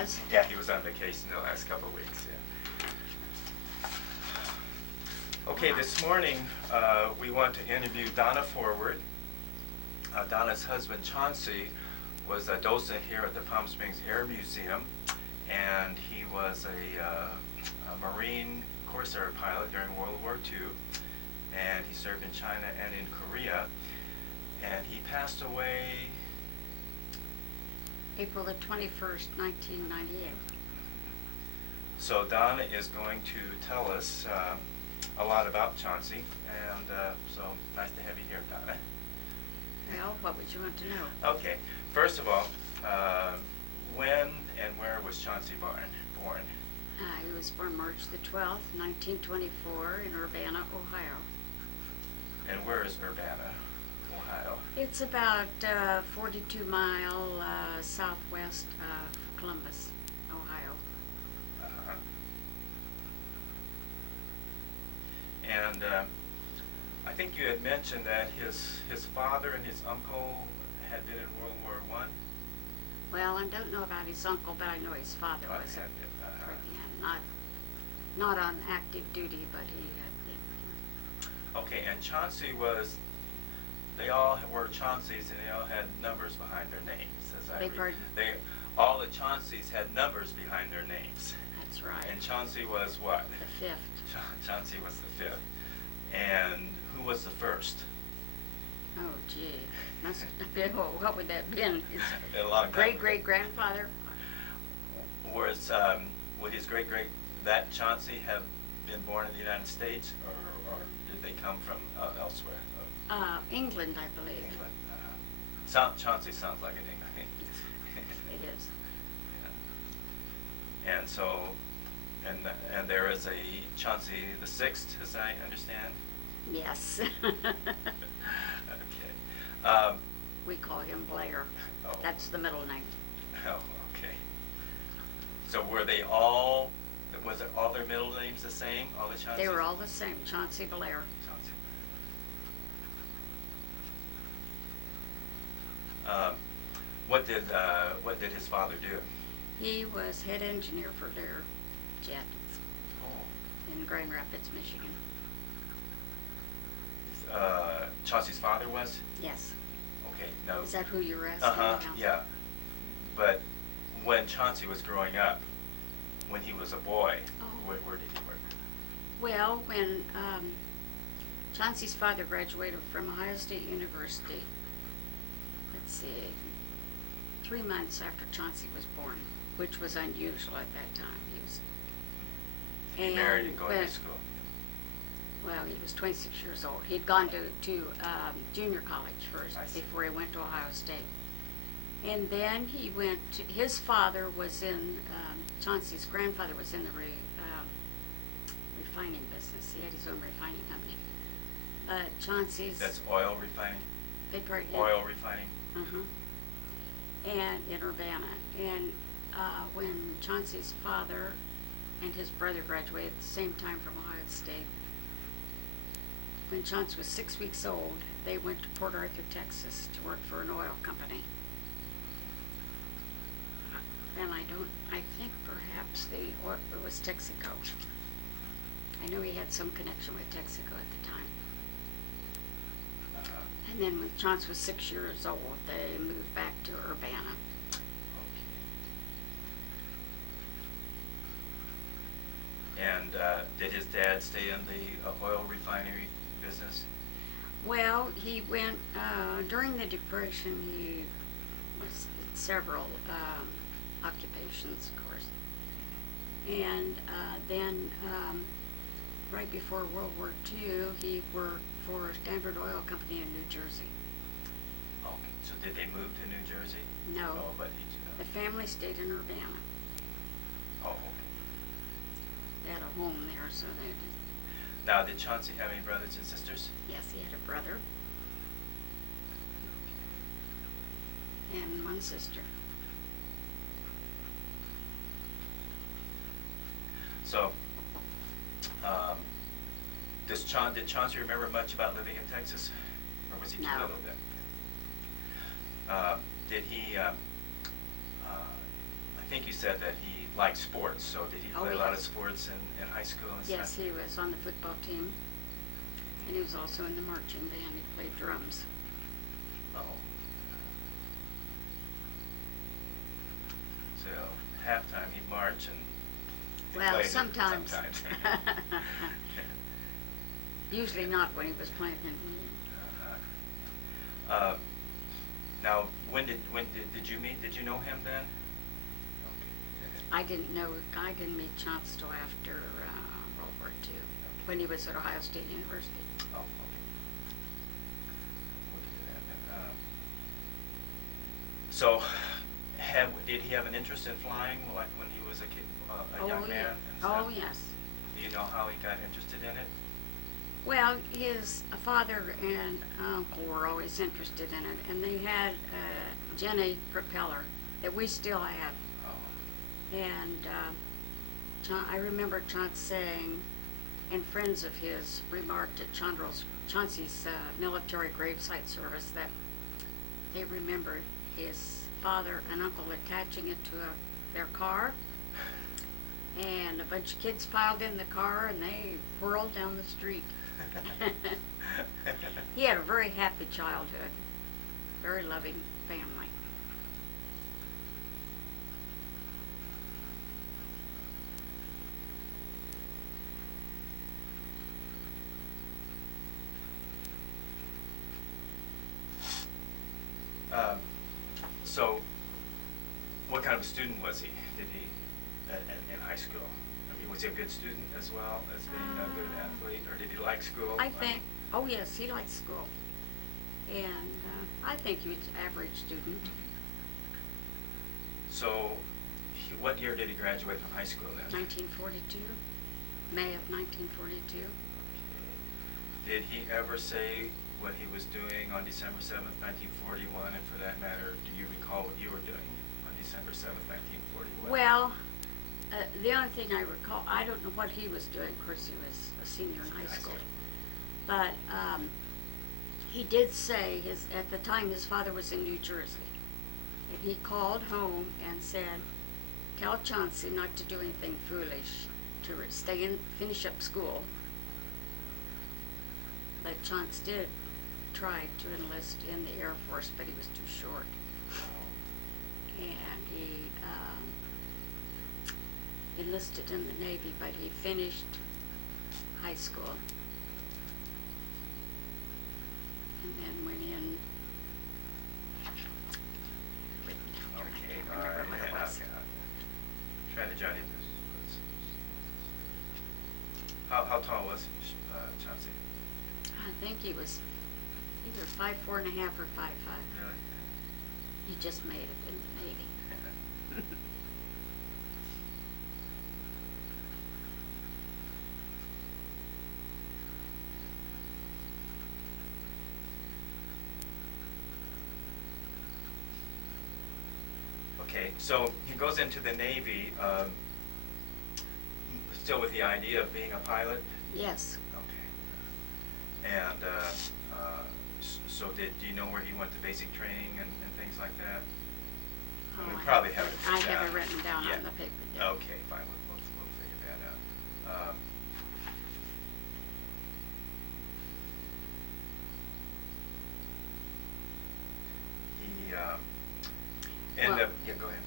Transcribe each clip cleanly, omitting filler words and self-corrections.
has? Yeah, he was on vacation the last couple of weeks, yeah. Okay, this morning we want to interview Donna Forward. Donna's husband, Chauncey, was a docent here at the Palm Springs Air Museum, and he was a Marine Corsair pilot during World War II, and he served in China and in Korea, and he passed away April the 21st, 1998. So Donna is going to tell us a lot about Chauncey, and so nice to have you here, Donna. Well, what would you want to know? Okay, first of all, when and where was Chauncey born? He was born March the 12th, 1924 in Urbana, Ohio. And where is Urbana, Ohio? It's about 42 mile southwest of Columbus, Ohio. Uh-huh. And I think you had mentioned that his father and his uncle had been in World War I? Well, I don't know about his uncle, but I know his father was at not on active duty, but he had been. Okay, and Chauncey was, they all were Chaunceys, and they all had numbers behind their names, as I read. All the Chaunceys had numbers behind their names. That's right. And Chauncey was what? The fifth. Chauncey was the fifth. And who was the first? Oh, gee. Must have been, what would that have been? His A long time great-great-grandfather? Would his great-great, that Chauncey have been born in the United States, or did they come from elsewhere? England, I believe. England. Chauncey sounds like an England. It is. Yeah. And so, and there is a Chauncey the Sixth, as I understand. Yes. Okay. We call him Blair. Oh. That's the middle name. Oh, okay. So were they all? Was it all their middle names the same? All the Chaunceys? They were all the same. Chauncey Blair. Chauncey. What did his father do? He was head engineer for their jet in Grand Rapids, Michigan. Chauncey's father was? Yes. Okay, no. Is that who you were asking? Yeah. But when Chauncey was growing up, when he was a boy, where did he work? Well, when Chauncey's father graduated from Ohio State University, let's see, 3 months after Chauncey was born, which was unusual at that time. He married and going to school. Well, he was 26 years old. He'd gone to junior college first before he went to Ohio State. And then he went to, his father was in, Chauncey's grandfather was in the refining business. He had his own refining company. Chauncey's... That's oil refining? Big part, yeah. Oil refining? And in Urbana. And when Chauncey's father and his brother graduated at the same time from Ohio State, when Chauncey was 6 weeks old, they went to Port Arthur, Texas to work for an oil company. And I think perhaps it was Texaco. I know he had some connection with Texaco at the time. And then when Chauncey was 6 years old, they moved back to Urbana. Okay. And did his dad stay in the oil refinery business? Well, he went, during the Depression, he was in several occupations, of course. And then right before World War II, he worked for Standard Oil Company in New Jersey. Okay, so did they move to New Jersey? No. Oh, but the family stayed in Urbana. Oh, okay. They had a home there, so they just... Now, did Chauncey have any brothers and sisters? Yes, he had a brother. And one sister. So, did Chauncey remember much about living in Texas? Or was he too little then? Did he, I think you said that he liked sports, so did he Oh, play a lot of yes. sports in high school and Yes, stuff? he was on the football team, and he was also in the marching band. He played drums. Oh. So halftime he'd march and he'd Well, play sometimes. sometimes. Usually not when he was playing in the Now, did you meet? Did you know him then? Okay. I didn't meet Chauncey till after World War II, when he was at Ohio State University. Oh, okay. We'll get to that then. So, did he have an interest in flying, like when he was a kid, a young man? Yeah. And stuff? Oh, yes. Do you know how he got interested in it? Well, his father and uncle were always interested in it, and they had a Jenny propeller that we still have. Oh. And I remember Chauncey saying, and friends of his remarked at Chauncey's military gravesite service that they remembered his father and uncle attaching it to their car, and a bunch of kids piled in the car and they whirled down the street. He had a very happy childhood, very loving family. So, what kind of a student was he? Did he in high school? I mean, was he a good student as well as being a good athlete, or did he like school? I think, oh yes, he liked school. And I think he was an average student. So, what year did he graduate from high school then? 1942, May of 1942. Did he ever say what he was doing on December 7th, 1941, and for that matter, do you recall what you were doing on December 7th, 1941? Well, the only thing I recall, I don't know what he was doing. Of course, he was a senior in high school. But he did say, at the time his father was in New Jersey, and he called home and said, tell Chauncey not to do anything foolish, to finish up school. But Chauncey did try to enlist in the Air Force, but he was too short. And he enlisted in the Navy, but he finished high school and then went in. Okay, all right. Trying to jot in this. How tall was Chauncey? I think he was either 5'4" or 5'5". Really? He just made it in the Navy. Okay, so he goes into the Navy, still with the idea of being a pilot? Yes. Okay. And so do you know where he went to basic training and things like that? Oh, We I probably have haven't. I have it written down Yeah. on the paper. Yeah. Okay, fine, we'll figure that out. He ended Well, up, yeah, go ahead.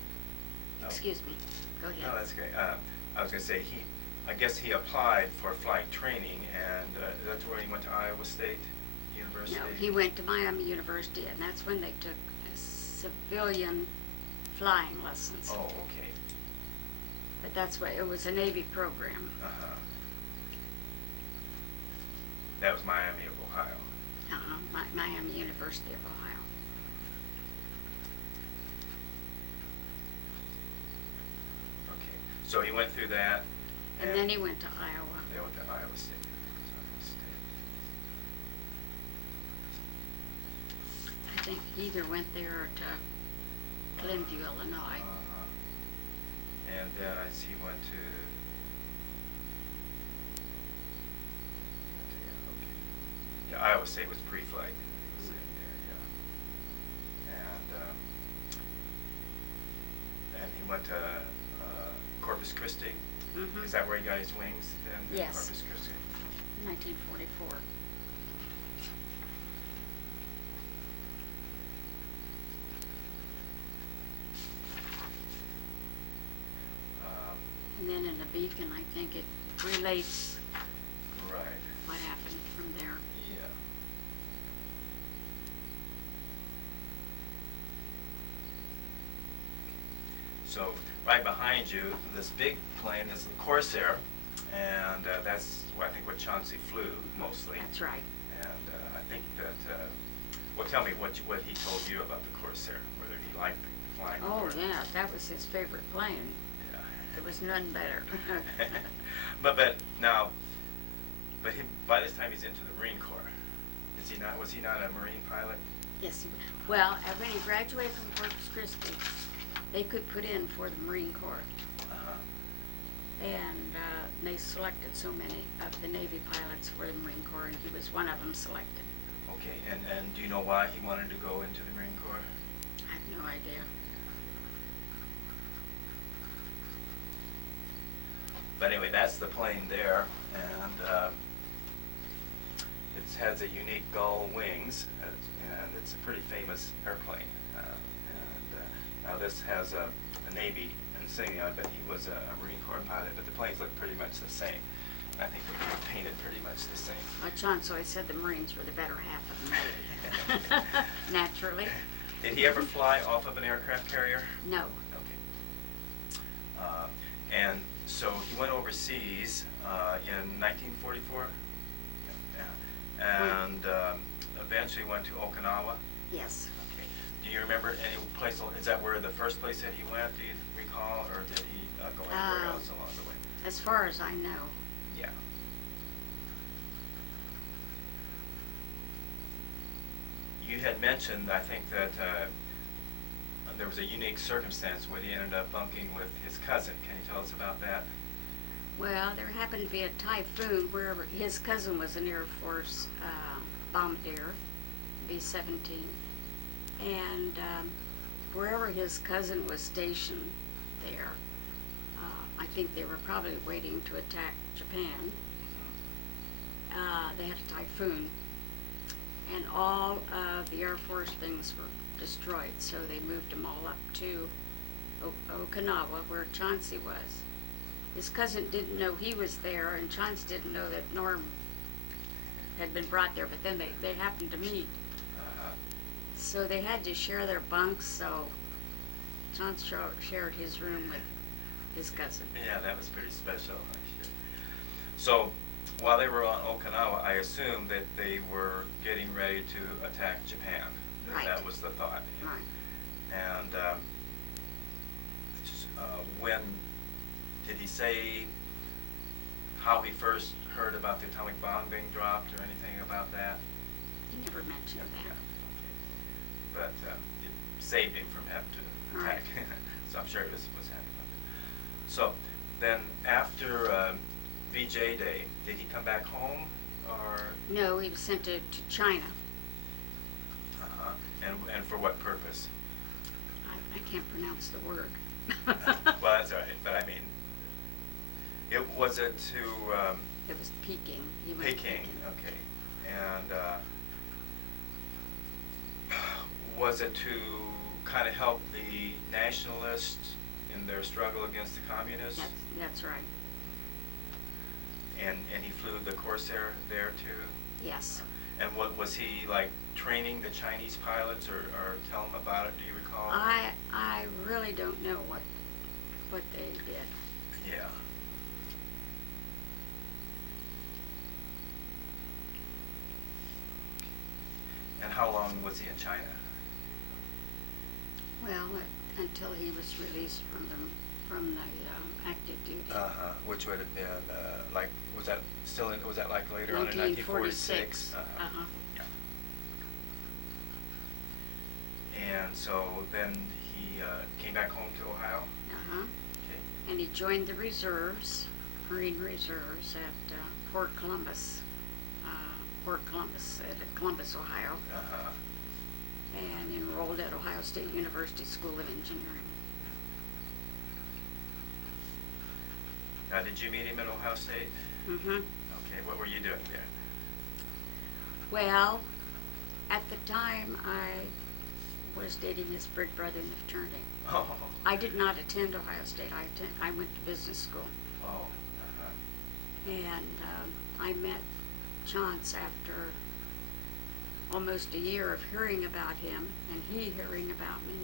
No. Excuse me. Go ahead. No, that's great. I was going to say, I guess he applied for flight training, and that's where he went to Iowa State University? No, he went to Miami University, and that's when they took civilian flying lessons. Oh, okay. But that's what, it was a Navy program. Uh-huh. That was Miami of Ohio. Miami University of Ohio. Okay. So he went through that. And then he went to Iowa. They went to Iowa State. I think he either went there or to Glenview, Illinois. And then I see he went to. Okay. Yeah, Iowa State was pre-flight. He was in there, yeah. And he went to Corpus Christi. Mhm. Is that where he got his wings then? in Yes. Corpus Christi? 1944. And then in the Beacon, I think it relates Right. what happened from there. Yeah. So right behind you, this big plane is the Corsair, and that's I think what Chauncey flew mostly. That's right. And I think that, well, tell me what he told you about the Corsair, whether he liked flying. Oh, or- yeah, that was his favorite plane. Yeah. There was none better. but now, but by this time he's into the Marine Corps. Is he not? Was he not a Marine pilot? Yes, well, when he graduated from Corpus Christi, they could put in for the Marine Corps. And they selected so many of the Navy pilots for the Marine Corps, and he was one of them selected. Okay, and do you know why he wanted to go into the Marine Corps? I have no idea. But anyway, that's the plane there, and it has a unique gull wings, and it's a pretty famous airplane. Now this has a Navy insignia, but he was a Marine Corps pilot, but the planes look pretty much the same. I think they were painted pretty much the same. Chauncey always said the Marines were the better half of the Navy. Naturally. Did he ever fly off of an aircraft carrier? No. Okay. And so he went overseas in 1944, yeah. And eventually went to Okinawa. Yes. Okay. Do you remember any place? Is that where the first place that he went? Do you recall, or did he go anywhere else along the way? As far as I know. Yeah. You had mentioned, I think, that there was a unique circumstance where he ended up bunking with his cousin. Can you tell us about that? Well, there happened to be a typhoon wherever his cousin was an Air Force bombardier, B-17, and wherever his cousin was stationed there, I think they were probably waiting to attack Japan. They had a typhoon, and all of the Air Force things were destroyed, so they moved them all up to Okinawa, where Chauncey was. His cousin didn't know he was there, and Chauncey didn't know that Norm had been brought there, but then they happened to meet. So they had to share their bunks, so Chauncey shared his room with his cousin. Yeah, that was pretty special, actually. So while they were on Okinawa, I assume that they were getting ready to attack Japan. Right. That was the thought. Right. And when did he say how he first heard about the atomic bomb being dropped or anything about that? He never mentioned Yeah, that. okay. But it saved him from having to attack. Right. So I'm sure he was happy about that. So then after VJ Day, did he come back home or? No, he was sent to China. And for what purpose? I can't pronounce the word. Well, that's all right, but I mean, was it to It was Peking. He went to Peking? Okay, and was it to kind of help the nationalists in their struggle against the communists? That's right. And he flew the Corsair there too? Yes. And what was he like training the Chinese pilots or tell them about it? Do you recall? I really don't know what they did. Yeah. And how long was he in China? Well, until he was released from the active duty. Which would have been like, was that like later on in 1946? Uh-huh. Yeah. And so then he came back home to Ohio. Uh-huh. Okay. And he joined the reserves, Marine Reserves at Port Columbus, at Columbus, Ohio, and enrolled at Ohio State University School of Engineering. Now, did you meet him at Ohio State? Mm-hmm. Okay, what were you doing there? Well, at the time I was dating his big brother in the fraternity. Oh. I did not attend Ohio State. I went to business school. Oh. And I met Chauncey after almost a year of hearing about him and he hearing about me.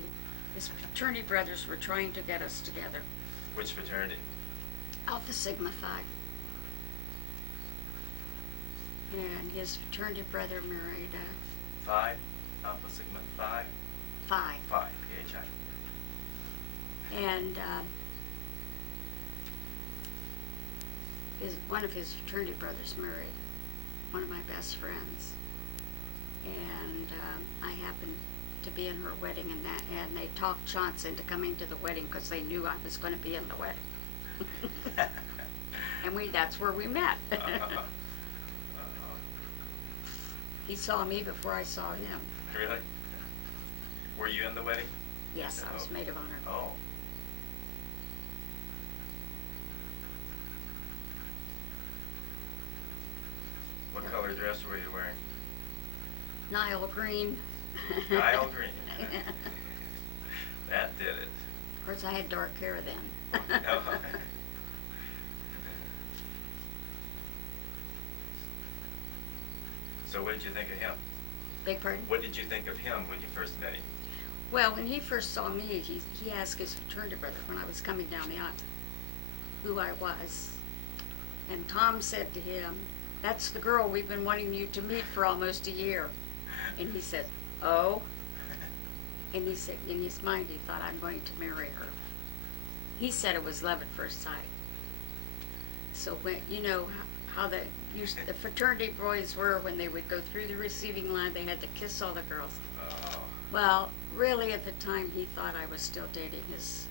His fraternity brothers were trying to get us together. Which fraternity? Alpha Sigma Phi. And his fraternity brother married Phi? Alpha Sigma Phi? Phi. Phi, P-H-I. And one of his fraternity brothers married one of my best friends. And I happened to be in her wedding, and they talked Chauncey into coming to the wedding because they knew I was going to be in the wedding. And that's where we met. He saw me before I saw him. Really? Were you in the wedding? Yes, I was maid of honor. Oh. What color dress were you wearing? Nile green. Nile green. That did it. Of course, I had dark hair then. So what did you think of him? Beg pardon? What did you think of him when you first met him? Well, when he first saw me, he asked his fraternity brother when I was coming down the aisle who I was. And Tom said to him, "That's the girl we've been wanting you to meet for almost a year." And he said, "Oh?" And he said, in his mind, he thought, "I'm going to marry her." He said it was love at first sight. So when, you know how the fraternity boys were when they would go through the receiving line, they had to kiss all the girls. Oh. Well, really at the time he thought I was still dating his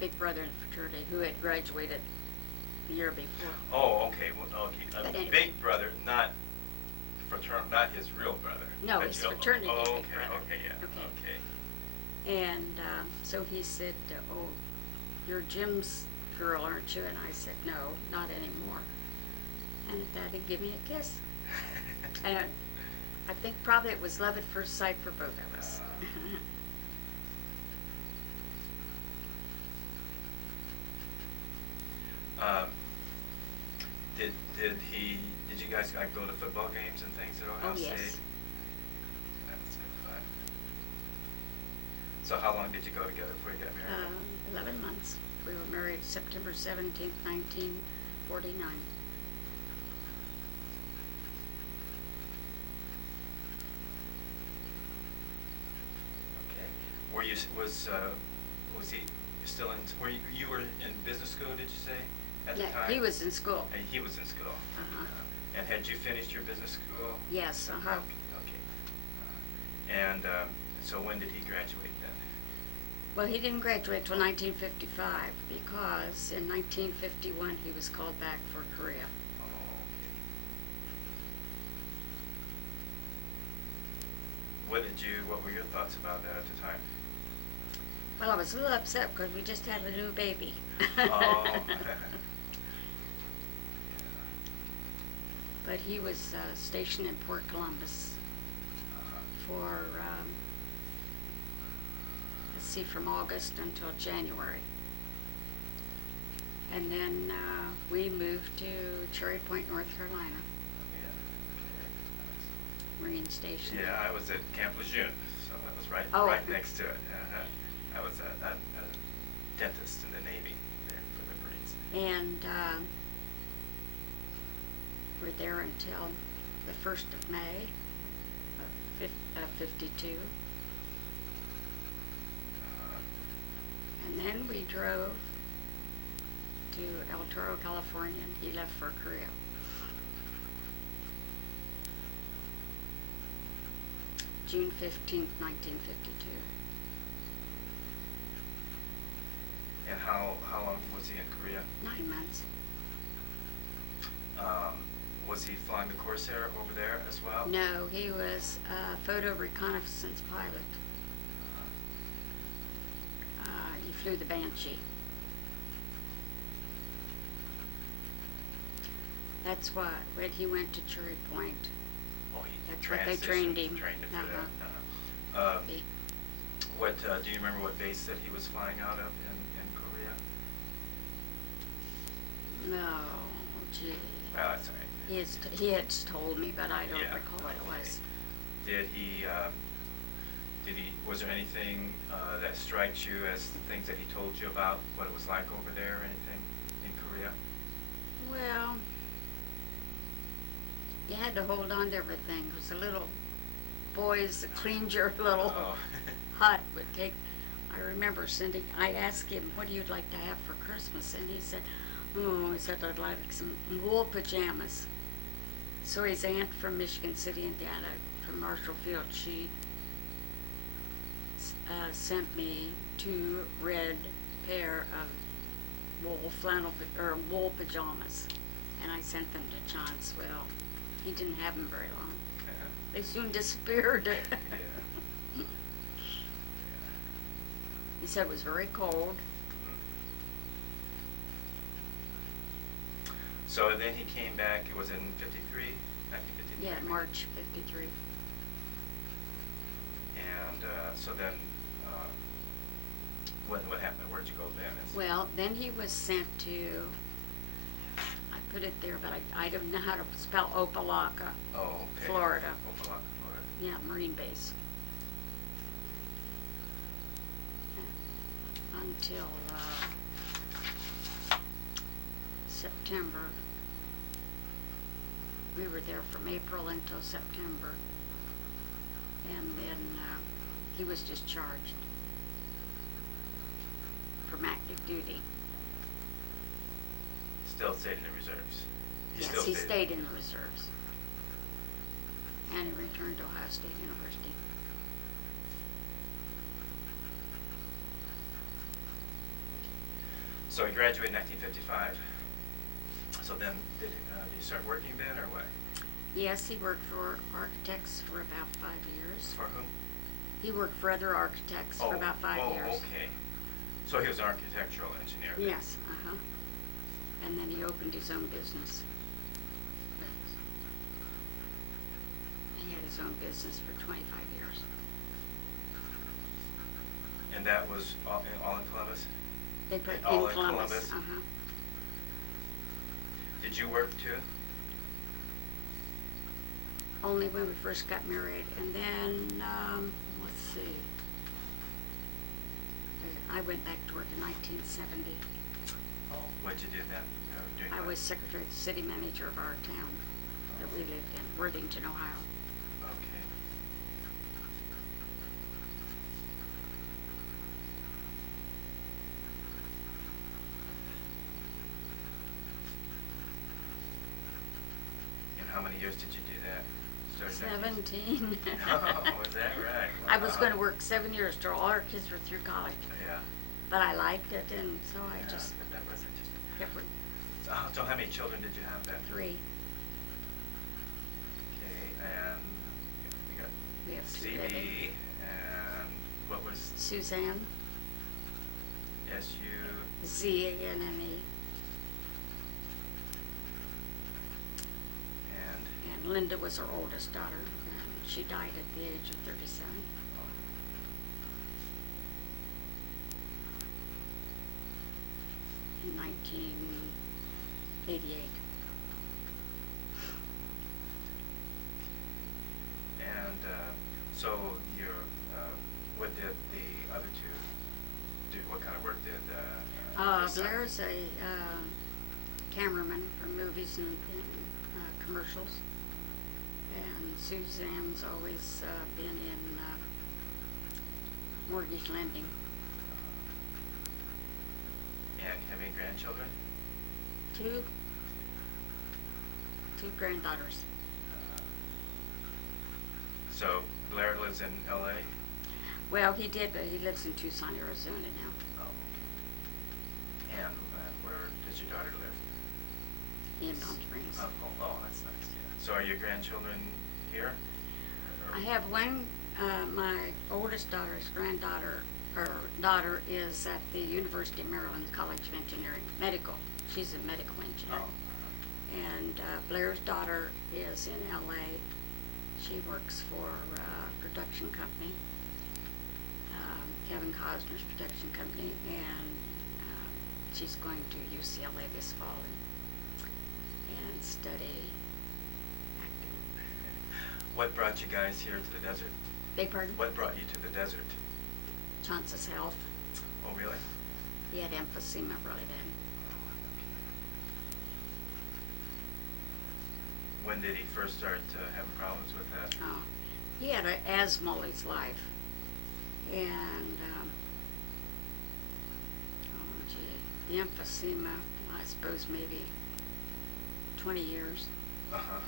big brother in the fraternity who had graduated the year before. Oh, okay. Well, okay. But anyway. Big brother, not his real brother. No, his fraternity Oh, big okay, brother. okay, yeah, okay. And so he said, "Oh, you're Jim's girl, aren't you?" And I said, "No, not anymore." And at that, he'd give me a kiss. And I think probably it was love at first sight for both of us. Did you guys go to football games and things at Ohio State? Yes. That was good fun. So how long did you go together before you got married? 11 months. We were married September 17th, 1949. Okay. Was he still in? You were in business school? Did you say at the time? Yeah, he was in school. And he was in school. Uh-huh. And had you finished your business school? Yes. Uh-huh. Okay. And so when did he graduate then? Well, he didn't graduate till 1955 because in 1951 he was called back for Korea. Oh, okay. What were your thoughts about that at the time? Well, I was a little upset because we just had a new baby. Oh. But he was stationed in Port Columbus for, let's see, from August until January. And then we moved to Cherry Point, North Carolina. Yeah. Marine Station. Yeah, I was at Camp Lejeune, so that was right next to it. I was a dentist in the Navy there for the Marines. And we're there until the 1st of May of 52. And then we drove to El Toro, California, and he left for Korea. June 15th, 1952. And how long was he in Korea? 9 months. Was he flying the Corsair over there as well? No, he was a photo reconnaissance pilot. He flew the Banshee. That's what, when he went to Cherry Point. Oh, he That's what they trained him. Trained him for Uh-huh. that. What do you remember? What base that he was flying out of in Korea? No, gee. Well, that's all right. He had told me, but I don't Yeah, recall what it okay. was. Did he? Was there anything that strikes you as things that he told you about what it was like over there, or anything in Korea? Well, you had to hold on to everything. It was the little boys that cleaned your little Oh. hut would take. I remember I asked him, what do you like to have for Christmas? And he said, I'd like some wool pajamas. So his aunt from Michigan City, Indiana, from Marshall Field, she sent me 2 red pair of wool pajamas, and I sent them to Chauncey. Well, he didn't have them very long. Uh-huh. They soon disappeared. Yeah. He said it was very cold. So then he came back. It was in 1953. Yeah, March '53. And so then, what happened? Where'd you go then? Well, then he was sent to, I put it there, but I don't know how to spell Opelika, Oh, okay. Florida. Opelika, Florida. Yeah, Marine base. Until September. We were there from April until September. And then he was discharged from active duty. Still stayed in the reserves. Yes, he stayed in the reserves. And he returned to Ohio State University. So he graduated in 1955. So then, did you start working then, or what? Yes, he worked for architects for about 5 years. For whom? He worked for other architects for about 5 years. Oh, okay. So he was an architectural engineer then? Yes, and then he opened his own business. He had his own business for 25 years. And that was all in Columbus? They put All in in Columbus. Columbus? Did you work too? Only when we first got married, and then let's see. I went back to work in 1970. Oh, what'd you do then? I was secretary, city manager of our town that we lived in, Worthington, Ohio. Okay. And how many years did you do that? Started 17. Oh, is that right? I was Wow. going to work 7 years till all our kids were through college. Yeah. But I liked it, and so I just That was interesting. kept working. So how many children did you have then? 3. Okay, and we got We have 2 CB, living. and what was Suzanne, SU? ZANNE, and Linda was our oldest daughter. And she died at the age of 37. In 1988. And so what did the other 2 do? What kind of work did your son? Blair's a cameraman for movies and commercials. And Suzanne's always been in mortgage lending. And you have any grandchildren? 2 granddaughters. So Blair lives in L.A.? Well, he did, but he lives in Tucson, Arizona now. Oh, okay. And where does your daughter live? In Palm Springs. Oh, that's nice. Yeah. So are your grandchildren here? I have one, my oldest daughter's daughter is at the University of Maryland College of Engineering, medical. She's a medical engineer. Oh. And Blair's daughter is in LA. She works for a production company, Kevin Costner's production company, and she's going to UCLA this fall and study acting. What brought you guys here to the desert? Beg pardon? What brought you to the desert? Chauncey's health. Oh, really? He had emphysema really bad. When did he first start having problems with that? Oh, he had asthma all his life, and oh gee, the emphysema, I suppose maybe 20 years. Uh-huh.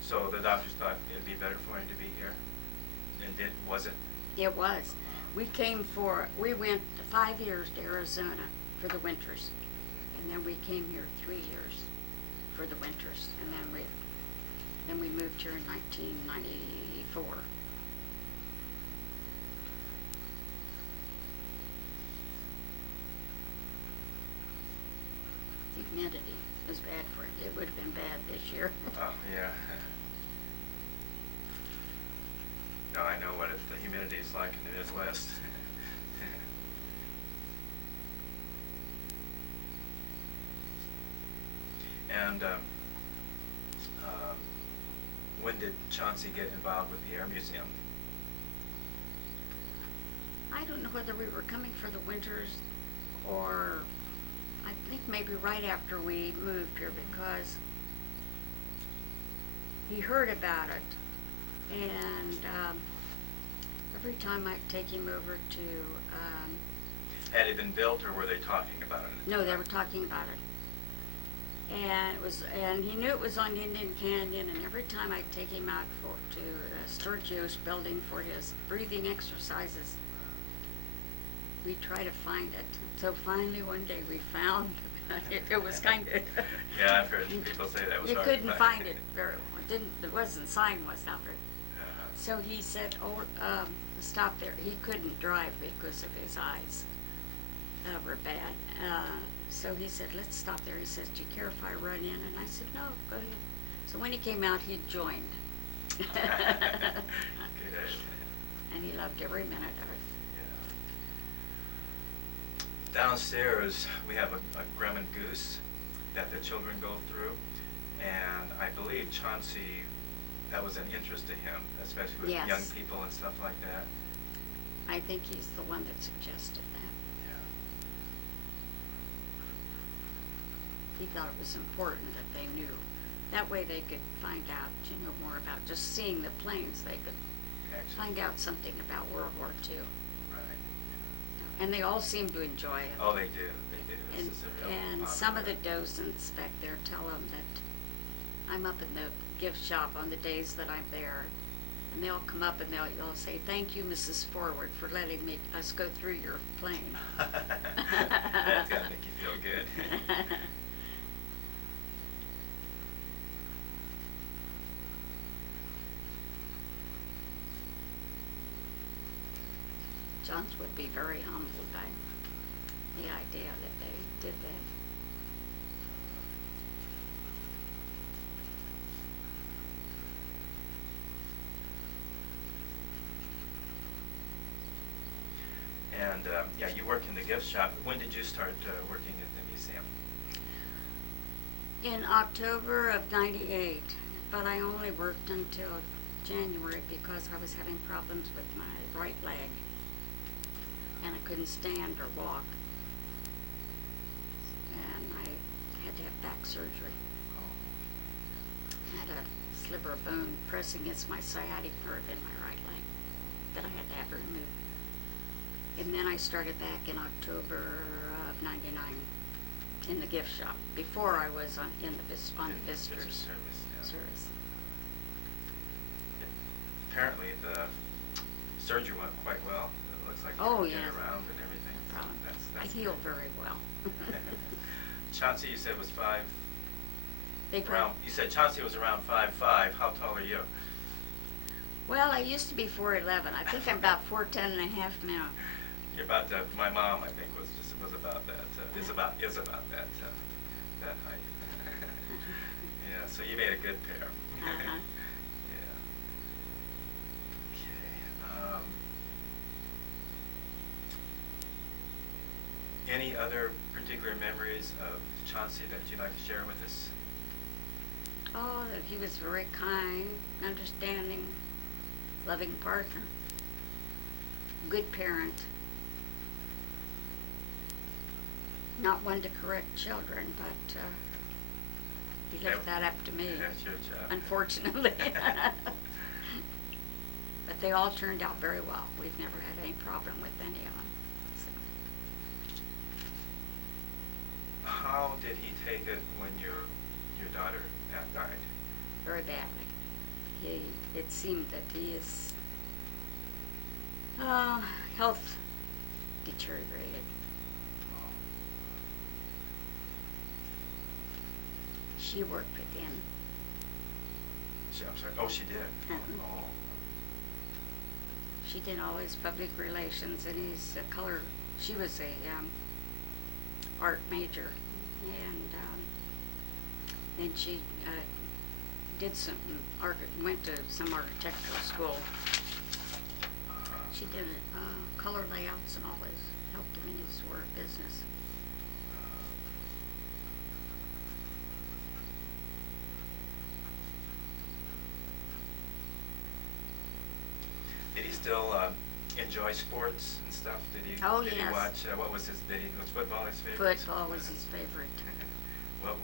So the doctors thought it'd be better for him to be here, and was it? It was. We went 5 years to Arizona for the winters, and then we came here 3 years for the winters, and then we moved here in 1994. The humidity was bad for it. It would have been bad this year. Oh, yeah. No, I know what the humidity is like in the Midwest. And when did Chauncey get involved with the Air Museum? I don't know whether we were coming for the winters or I think maybe right after we moved here, because he heard about it, and every time I'd take him over to Had it been built, or were they talking about it? no, they were talking about it. And he knew it was on Indian Canyon, and every time I'd take him out to Sturgio's building for his breathing exercises, we'd try to find it. So finally one day we found it. It was kind of Yeah, I've heard people say that was you hard couldn't to find it very well. There wasn't sign was out there. So he said, stop there. He couldn't drive because of his eyes were bad. So he said, let's stop there. He says, do you care if I run in? And I said, no, go ahead. So when he came out, he joined. Good. And he loved every minute of it. Yeah. Downstairs, we have a Grumman goose that the children go through. And I believe Chauncey, that was an interest to him, especially with Yes. young people and stuff like that. I think he's the one that suggested that. He thought it was important that they knew. That way they could find out, more about just seeing the planes. They could find out something about World War II. Right. And they all seem to enjoy it. Oh, they do. They do. And, This is a real and some of the popular- docents back there tell them that I'm up in the gift shop on the days that I'm there. And they'll come up and they'll say, thank you, Mrs. Forward, for letting us go through your plane. That's got to make you feel good. Johns would be very humbled by the idea that they did that. And yeah, you work in the gift shop. When did you start working at the museum? In October of '98, but I only worked until January because I was having problems with my right leg. And I couldn't stand or walk. And I had to have back surgery. I had a sliver of bone pressing against my sciatic nerve in my right leg that I had to have removed. And then I started back in October of '99 in the gift shop before I was on the visitors service. Apparently the surgery went quite well. It looks like you Oh, can get yeah. around and everything. No problem. So I heal very well. Chauncey, you said was Big around. You said Chauncey was around 5'5". How tall are you? Well, I used to be 4'11". I think I'm about 4'10" and a half now. You're about my mom, I think, was about that. Is about that. that height. Yeah, so you made a good pair. Uh-huh. Yeah. Okay. Any other particular memories of Chauncey that you'd like to share with us? Oh, that he was very kind, understanding, loving partner, good parent, not one to correct children, but he left that up to me, That's your job. unfortunately. But they all turned out very well. We've never had any problem with any of them. So. How did he take it when your daughter died? Very badly. It seemed that he is health deteriorated. She worked with him. I'm sorry. Oh, she did. Mhm. Oh. She did all his public relations, and he's a color. She was a art major, and then she did some went to some architectural school. She did color layouts and all his, helped him in his work business. Did he still enjoy sports and stuff? Did he? Oh, did yes. he watch? What was his? Was football his favorite? Football was his favorite. Well,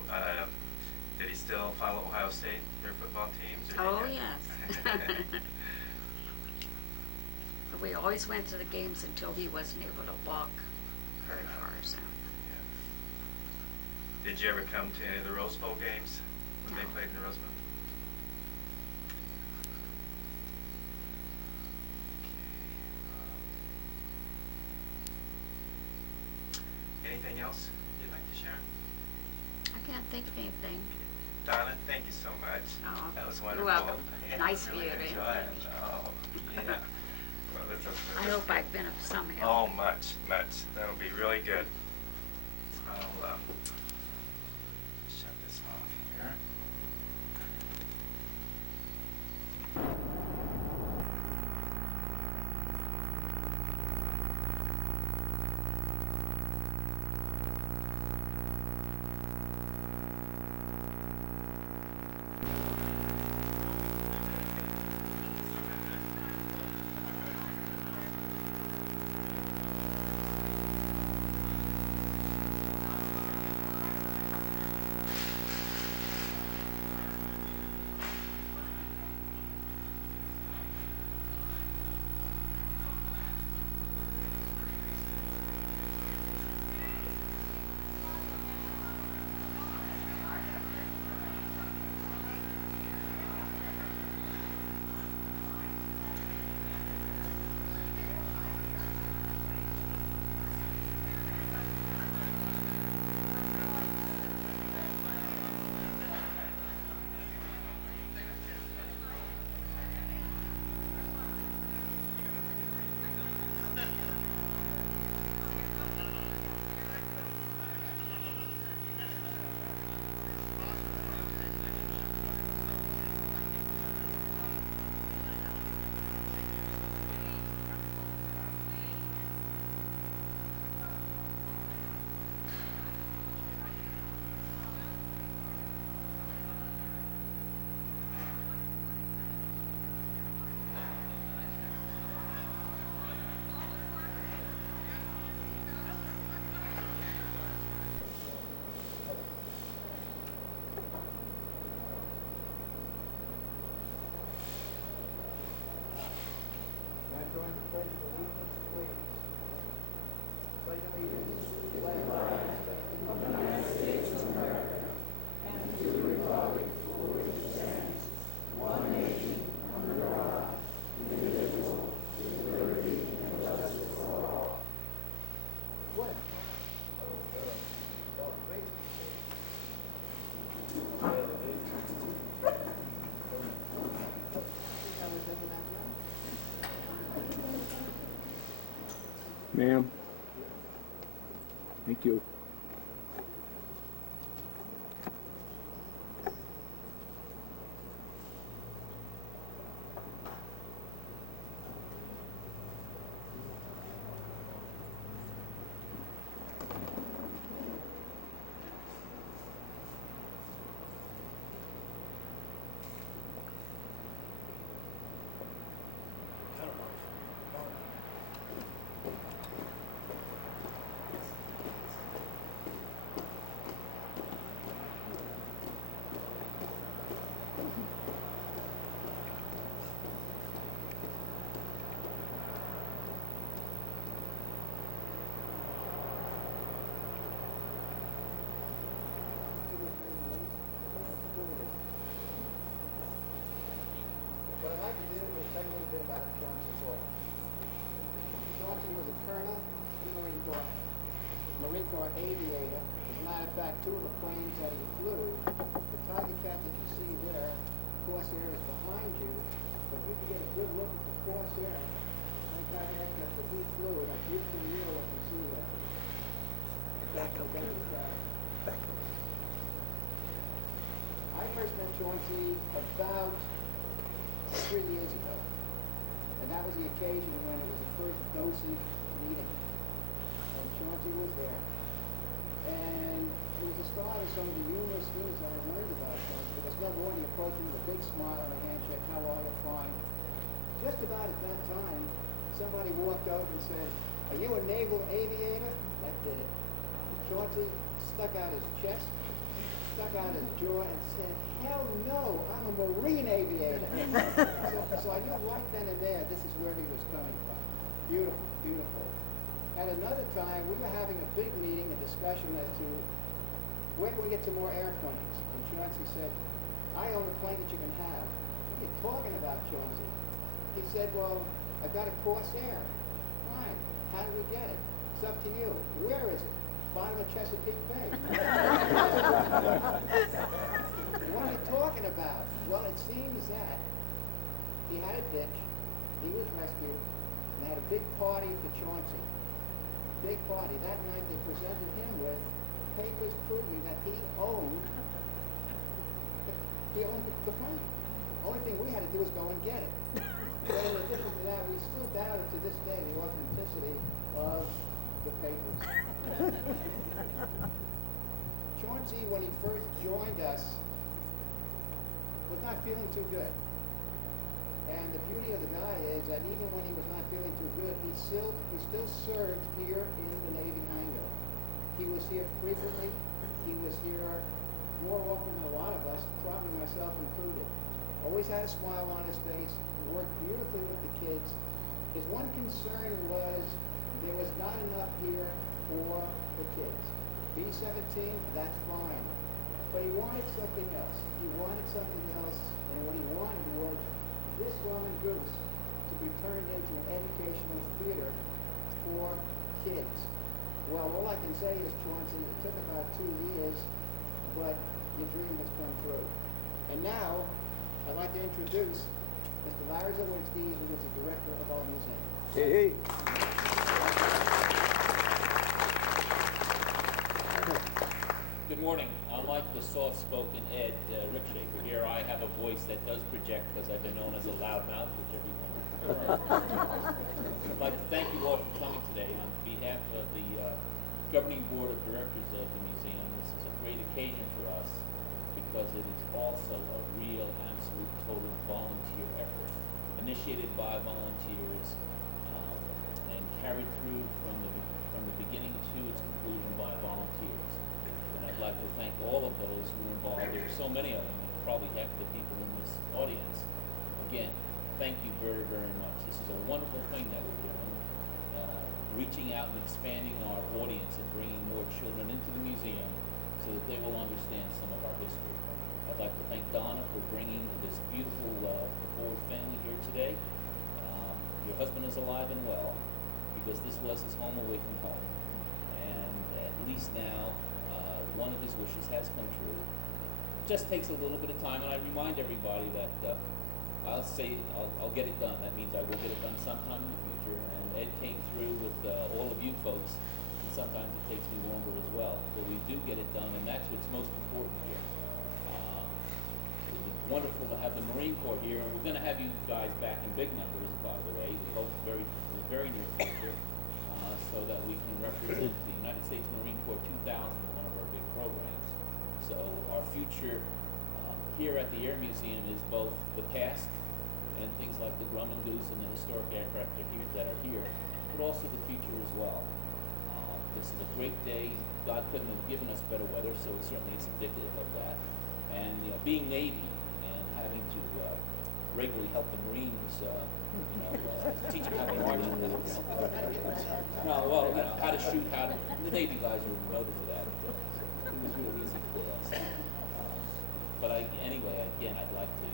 did he still follow Ohio State, their football teams? Or Oh, did he- yes. But we always went to the games until he wasn't able to walk very far. So Yeah. Did you ever come to any of the Rose Bowl games when they No. played in the Rose Bowl? Anything else you'd like to share? I can't think of anything. Donna, thank you so much. Oh, That was you're wonderful. welcome. Yeah, Nice really of you to enjoy it. invite me. Oh, yeah. Well, this is, I hope I've been of some help. Oh, much. That'll be really good. I'll shut this off here. Join the pledge of allegiance, please. Pledge allegiance to the flag of the United States of America and to the republic for which it stands, one nation, under God, indivisible, with liberty and justice for all. What? Ma'am. Thank you. colonel in the Marine Corps aviator. As a matter of fact, two of the planes that he flew, the Tiger Cat that you see there, Corsair is behind you, but you can get a good look at the Corsair. One Tiger aircraft that he flew, that beautiful wheel that you see there. Back up. Back up. I first met Chauncey about 3 years ago, and that was the occasion when it was the first docent meeting, and Chauncey was there, and it was the start of some of the numerous things that I learned about Chauncey. There was no morning approaching with a big smile and a handshake, how are you, fine. Just about at that time, somebody walked out and said, are you a naval aviator? That did it. Chauncey stuck out his chest, stuck out his jaw, and said, hell no, I'm a marine aviator. so I knew right then and there this is where he was coming from. Beautiful, beautiful. At another time, we were having a big meeting, a discussion as to when we get some more airplanes. And Chauncey said, I own a plane that you can have. What are you talking about, Chauncey? He said, well, I've got a Corsair. Fine. How do we get it? It's up to you. Where is it? Bottom of Chesapeake Bay. What are you talking about? Well, it seems that he had a ditch, he was rescued, and they had a big party for Chauncey. Big party. That night they presented him with papers proving that he owned the plane. Only thing we had to do was go and get it. But in addition to that, we still doubted to this day the authenticity of the papers. Chauncey, when he first joined us, was not feeling too good. And the beauty of the guy is that even when he was not feeling too good, he still served here in the Navy hangar. He was here frequently. He was here more often than a lot of us, probably myself included. Always had a smile on his face, worked beautifully with the kids. His one concern was there was not enough here for the kids. B-17, that's fine. But he wanted something else. He wanted something else, and what he wanted was this Roman Goose to be turned into an educational theater for kids. Well, all I can say is, Chauncey, it took about 2 years, but your dream has come true. And now, I'd like to introduce Mr. Larry Zawinski, who is the director of our museum. Hey. Good morning. Unlike the soft-spoken Ed Rickshaker here, I have a voice that does project because I've been known as a loudmouth, which everyone prefers. I'd like to thank you all for coming today. On behalf of the governing board of directors of the museum, this is a great occasion for us because it is also a real, absolute, total volunteer effort, initiated by volunteers and carried through from the beginning to its conclusion by volunteers. And I'd like to thank all of those who were involved. There were so many of them, probably half the people in this audience. Again, thank you very, very much. This is a wonderful thing that we're doing, reaching out and expanding our audience and bringing more children into the museum so that they will understand some of our history. I'd like to thank Donna for bringing this beautiful Ford family here today. Your husband is alive and well because this was his home away from home. And at least now, one of his wishes has come true. It just takes a little bit of time, and I remind everybody that I'll get it done. That means I will get it done sometime in the future. And Ed came through with all of you folks, and sometimes it takes me longer as well. But we do get it done, and that's what's most important here. It was wonderful to have the Marine Corps here, and we're going to have you guys back in big numbers, by the way. We hope in the very near future, so that we can represent the United States Marine Corps 2000 in one of our big programs. So our future here at the Air Museum is both the past and things like the Grumman Goose and the historic aircraft that are here, but also the future as well. This is a great day. God couldn't have given us better weather, so it certainly is indicative of that. And being Navy and having to regularly help the Marines, teach them how to march. How to shoot, the Navy guys are noted for that. It was real easy for us. But anyway, again, I'd like to,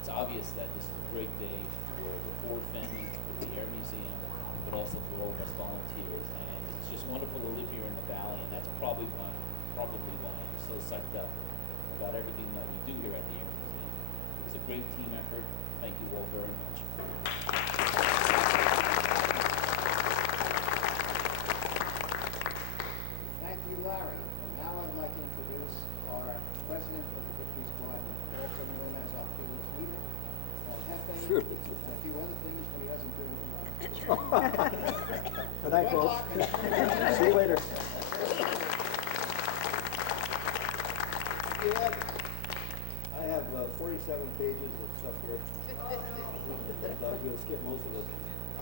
it's obvious that this is a great day for the Ford family, for the Air Museum, but but also for all of us volunteers. And it's just wonderful to live here in the Valley, and that's probably why I'm so psyched up about everything that we do here at the Air Museum. It's a great team effort. Thank you all very much. Thank you, Larry. And now I'd like to introduce our president of the Victory Squad, also known as our fearless leader, Hefe, and a few other things, but he doesn't do them. Good night, Good folks. luck. See you later. Thank you, Ed. I have 47 pages of stuff here. We'll skip most of it.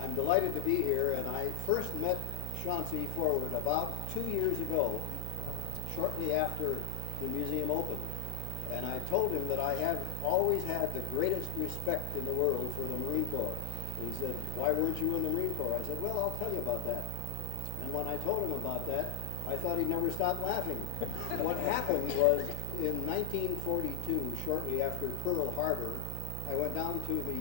I'm delighted to be here, and I first met Chauncey Forward about 2 years ago, shortly after the museum opened. And I told him that I have always had the greatest respect in the world for the Marine Corps. And he said, "Why weren't you in the Marine Corps?" I said, "Well, I'll tell you about that." And when I told him about that, I thought he'd never stop laughing. What happened was, in 1942, shortly after Pearl Harbor, I went down to the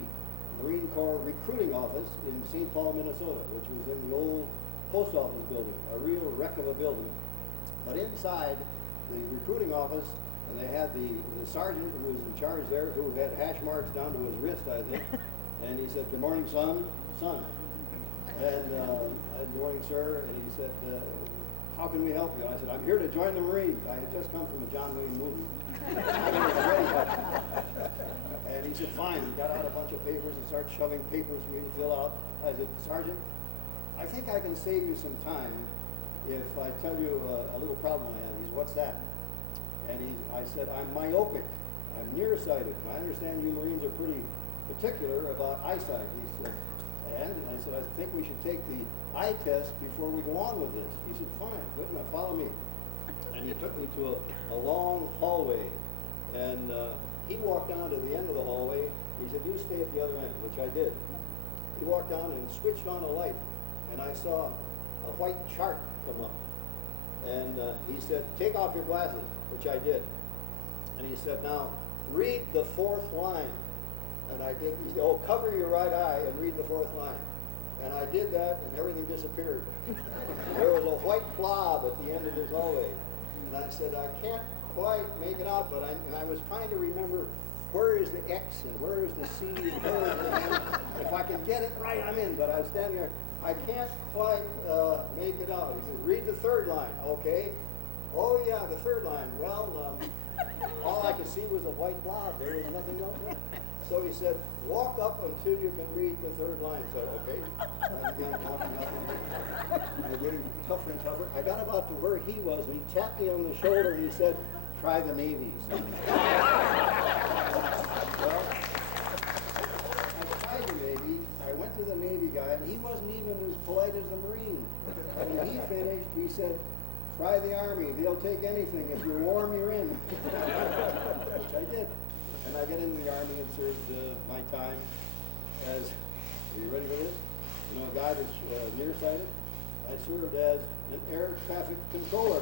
Marine Corps recruiting office in St. Paul, Minnesota, which was in the old post office building, a real wreck of a building. But inside the recruiting office, and they had the sergeant who was in charge there, who had hash marks down to his wrist, I think. And he said, "Good morning, son." And I said, "Good morning, sir." And he said, "How can we help you?" And I said, "I'm here to join the Marines. I had just come from a John Wayne movie." And he said, "Fine." He got out a bunch of papers and started shoving papers for me to fill out. I said, "Sergeant, I think I can save you some time if I tell you a little problem I have." He said, "What's that?" And I said, "I'm myopic. I'm nearsighted. And I understand you Marines are pretty particular about eyesight." He said, and I said, "I think we should take the eye test before we go on with this." He said, "Fine, good enough, follow me." And he took me to a long hallway, and he walked down to the end of the hallway. He said, "You stay at the other end," which I did. He walked down and switched on a light, and I saw a white chart come up. And he said, "Take off your glasses," which I did. And he said, "Now, read the fourth line." And I did. He said, "Oh, cover your right eye and read the fourth line." And I did that, and everything disappeared. There was a white blob at the end of this hallway. And I said, "I can't quite make it out," but I was trying to remember, where is the X and where is the C and where is the N? If I can get it right, I'm in. But I was standing there, I can't quite make it out. He said, "Read the third line." "Okay." "Oh yeah, the third line." Well, all I could see was a white blob. There was nothing else there. So he said, "Walk up until you can read the third line." So, okay. I began walking up and getting tougher and tougher. I got about to where he was, and he tapped me on the shoulder and he said, "Try the Navy, son." Well, I tried the Navy. I went to the Navy guy, and he wasn't even as polite as the Marine. And when he finished, he said, "Try the Army. They'll take anything. If you're warm, you're in." Which I did. And I got into the Army and served my time as, are you ready for this? You know, a guy that's nearsighted. I served as an air traffic controller.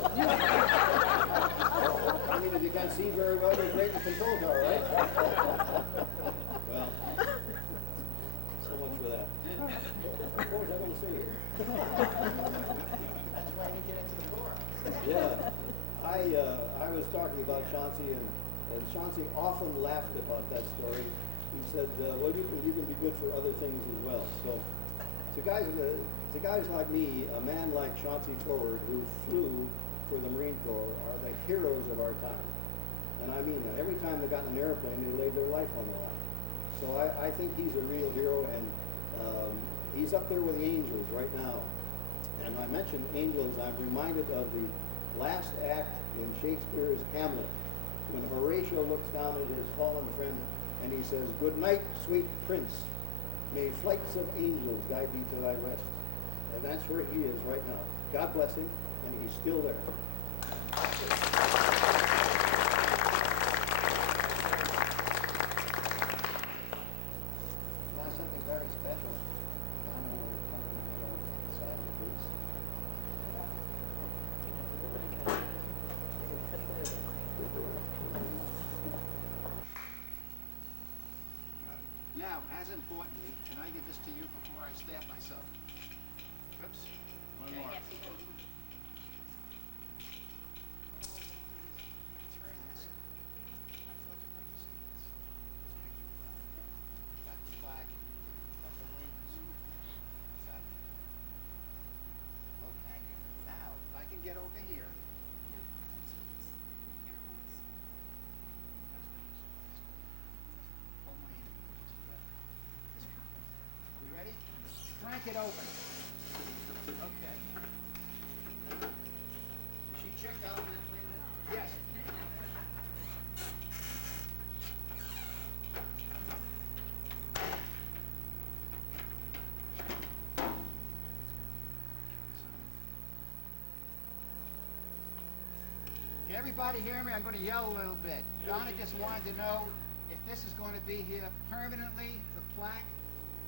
I mean, if you can't see very well, you're great in the control tower, right? Well, so much for that. What was I going to say here? That's why you get into the Corps. Yeah, I was talking about Chauncey, and Chauncey often laughed about that story. He said, "Well, you can be good for other things as well." So, to guys like me, a man like Chauncey Forward, who flew for the Marine Corps, are the heroes of our time. And I mean that. Every time they got in an airplane, they laid their life on the line. So I think he's a real hero, and he's up there with the angels right now. And I mentioned angels, I'm reminded of the last act in Shakespeare's Hamlet, when Horatio looks down at his fallen friend and he says, "Good night, sweet prince. May flights of angels guide thee to thy rest." And that's where he is right now. God bless him, and he's still there. Now something very special. Donna will accompany me on the side of the boots. Now, as importantly, can I give this to you before I stab myself? Oops. One more. That's very nice. That's what you like to see. This picture. Got the flag, got the wings, got the logo hanging. Now, if I can get over here. Hold my hand together. Are we ready? Crank it open. Okay. Is she checked out in that way then? Yes. Can everybody hear me? I'm going to yell a little bit. Donna just wanted to know if this is going to be here permanently, the plaque.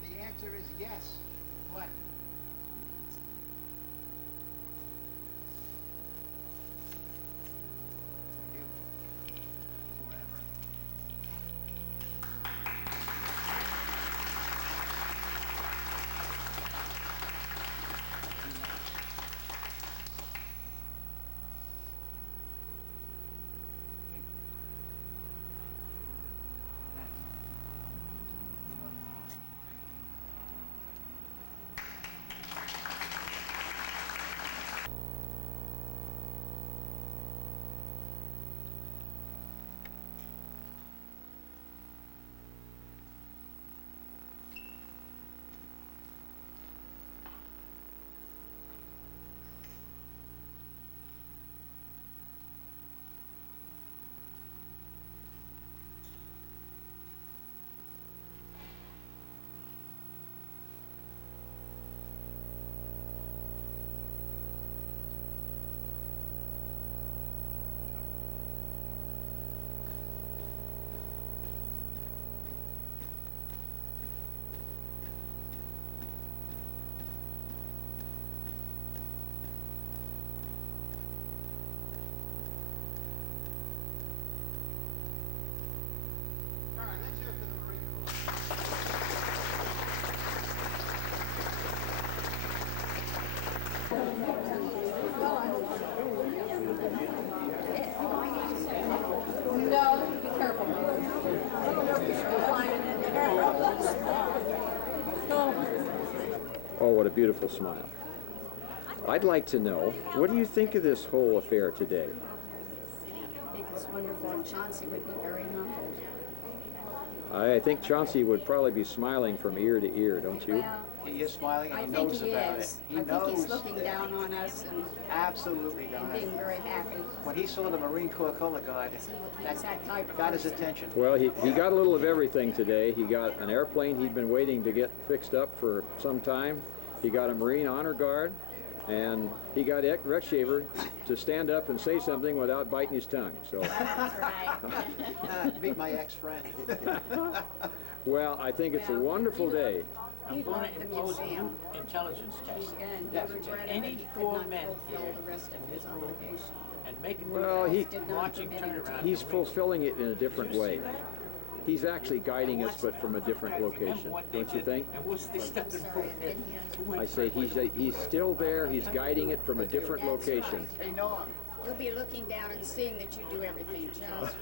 The answer is yes. What? For you. Forever. All right, let's hear it for the Marine Corps. No, be careful. Oh, what a beautiful smile. I'd like to know, what do you think of this whole affair today? I think it's wonderful, and Chauncey would be very humbled. I think Chauncey would probably be smiling from ear to ear, don't you? Well, He is smiling and I he think knows he about is. it. He I knows. think he's looking down on us and Absolutely, Donna. being very happy. When he saw the Marine Corps color guard, He's that type of got his person. attention. Well, he got a little of everything today. He got an airplane he'd been waiting to get fixed up for some time. He got a Marine Honor Guard, and he got Rex Shaver to stand up and say something without biting his tongue. So, That's right. Meet my ex-friend. well, I think it's a wonderful day. He I'm going loved to the impose a museum. new intelligence test. And he Yes. regretted that Any he could four not men fulfill here the rest of in his this room obligation. And make it Well, he- Did not watching permit him turnaround. to. He's fulfilling it in a different way. He's actually guiding us, but from a different location, don't you think? And what's the stuff that Sorry, I didn't hear. I say he's still there. He's guiding it from a different That's location. right. Hey, Norm. He'll be looking down and seeing that you do everything just right.